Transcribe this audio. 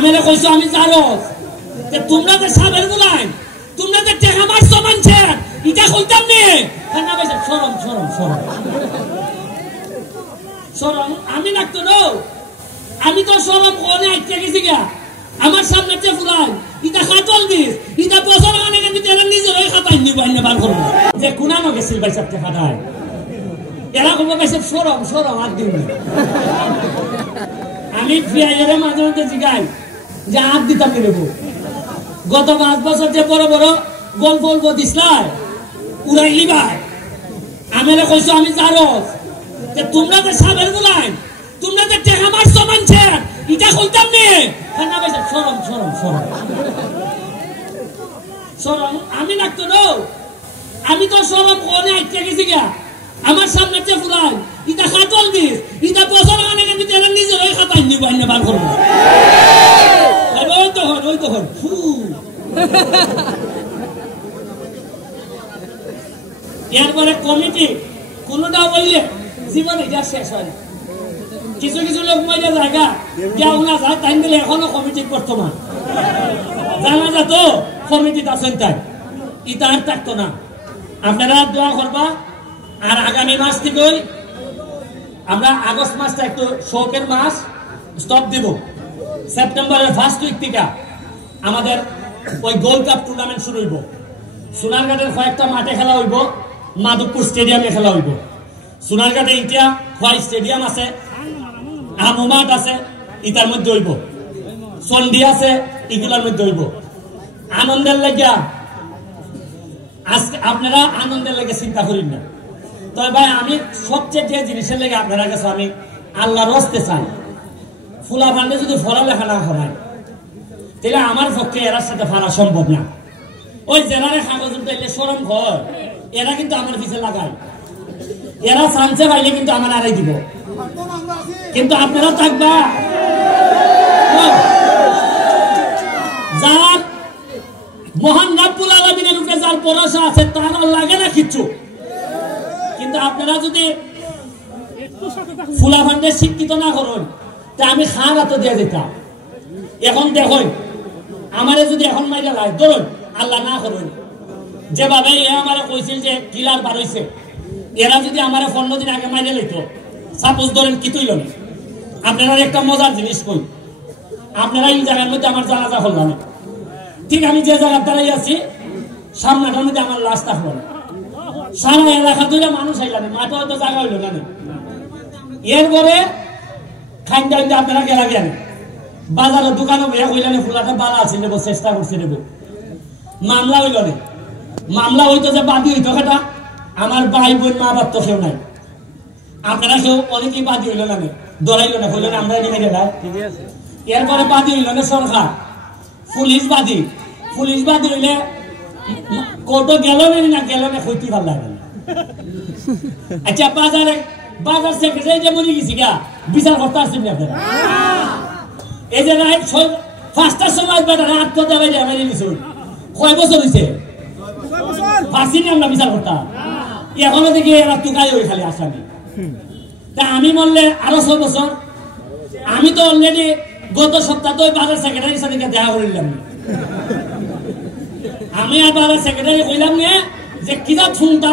আমেরে কইছো আমি জারস যে তোমরা যে সাবের গুলাই তোমরা যে টাকা মারছো মানছে এটা কইতাম নে না ভাই শরম শরম শরম শরম আমি লাগতো না আমি তো শরম কোনে আইতে গেছি গা আমার সামনে যে ফুলাই এটা খাটল দিস এটা বছর মানে কিন্তু তেল নিজে রই খাতাই নিবাইনে বার করব যে কুনানো গেছিল ভাই সবতে খাটায় এরা কবে কাছে শরম শরম আর দিন আমি ফিয়াইরে মাঝে মাঝে জিগাই যে হাত দিতাম নেব গত 5 বছর যে বড় বড় গল্প গল্প দিসলাই উড়াইলি ভাই আমেরে কইছো আমি জারস যে তোমরা যে সাবের গুলাই তোমরা যে টাকা মারছো মানছে এটা কইতাম নে না ভাই শরম শরম শরম শরম আমি লাগতো না আমি তো শরম কোনে আইতে গেছি গা আমার সামনে যে ফুলাই এটা খাটল দিস এটা বছর মানে কিন্তু তেল নিজে রই খাতাই নিবাইনে বার করব ওই তো হয় এরপরে কমিটি কোনটা বললে জীবন এটা শেষ হয় না কিছু কিছু লোক মহিলা জায়গা কেউ না যায় তাই মিলে এখনো কমিটি বর্তমান জানা যেত কমিটি আছেন তাই ইটা আর থাকতো না আপনারা দোয়া করবা আর আগামী মাস থেকে আমরা আগস্ট মাসটা একটু শোকের মাস স্টপ দেব সেপ্টেম্বরের ফার্স্ট উইক থেকে আমাদের ওই গোল্ড কাপ টুর্নামেন্ট শুরু হইব সোনারঘাটের কয়েকটা মাঠে খেলা হইব মাধবপুর স্টেডিয়ামে খেলা হইব সোনারঘাটে ইন্ডিয়া খোয়াই স্টেডিয়াম আছে আমো মাঠ আছে ইটার মধ্যে হইব চন্ডী আছে এগুলোর মধ্যে হইব আনন্দের লাগিয়া আজকে আপনারা আনন্দের লেগে চিন্তা করেন না তবে ভাই আমি সবচেয়ে যে জিনিসের লেগে আপনারা কাছে আমি আল্লাহর হস্তে চাই ফুলা ফান্ডে যদি পড়ালেখা না হয় তাহলে আমার পক্ষে এরার সাথে ফারা সম্ভব না ওই জেলারে কাগজ উঠাইলে সরম ঘর এরা কিন্তু আমার পিছে লাগায় এরা চান্সে পাইলে কিন্তু আমার আড়াই দিব কিন্তু আপনারা থাকবা যার মহান রাব্বুল আলামিনের উপরে যার ভরসা আছে তার লাগে না কিচ্ছু কিন্তু আপনারা যদি ফুলা ফান্ডে শিক্ষিত না করুন তা আমি খান হাতে দিয়ে দিতাম এখন দেখুন আমারে যদি এখন মাইরা লাই ধরুন আল্লাহ না করুন যেভাবে এ আমারে কইছিল যে কিলার বার হইছে এরা যদি আমারে 15 দিন আগে মাইরা লইতো সাপোজ ধরেন কি তুইল না আপনারা একটা মজার জিনিস কই আপনারা এই জায়গার মধ্যে আমার জানাজা হলো না ঠিক আমি যে জায়গায় দাঁড়াই আছি সামনেটার মধ্যে আমার লাশ থাকলো না সারা এলাকা ধরে মানুষ আইলাম মাঠে হয়তো জায়গা হইল না এরপরে খাইন্দা আপনারা গেলা গেলেন বাজারের দোকানে বইয়া কইলেন ফুলাটা বালা আছে নেবো চেষ্টা করছে নেবো মামলা হইল না মামলা হইতো যে বাদী হইতো সেটা আমার ভাই বোন মা বাপ তো কেউ নাই আপনারা কেউ অনেকেই বাদী হইল না দৌড়াইল না কইলেন আমরা নেমে গেলাম এরপরে বাদী হইল না সরকার পুলিশ বাদী হইলে কোর্টও গেল না গেল না হইতে ভাল লাগে আচ্ছা বাজার সেক্রেটারি যে মনে গেছি গা বিচার করতে আসছেন আপনারা এই যে রাত 5টার সময় বেটারা আত্মহত্যা বাইরে মেরে নিছো কয় বছর হইছে ফাঁসি নিয়ে আমরা বিচার করতাম এখনো দেখি এরা টুকাই হই খালি আসামি তা আমি বললে আরো 6 বছর আমি তো অলরেডি গত সপ্তাহে ওই বাজার সেক্রেটারির সাথে দেখা করিলাম আমি আর বাজার সেক্রেটারি কইলাম যে কিরা ফোনটা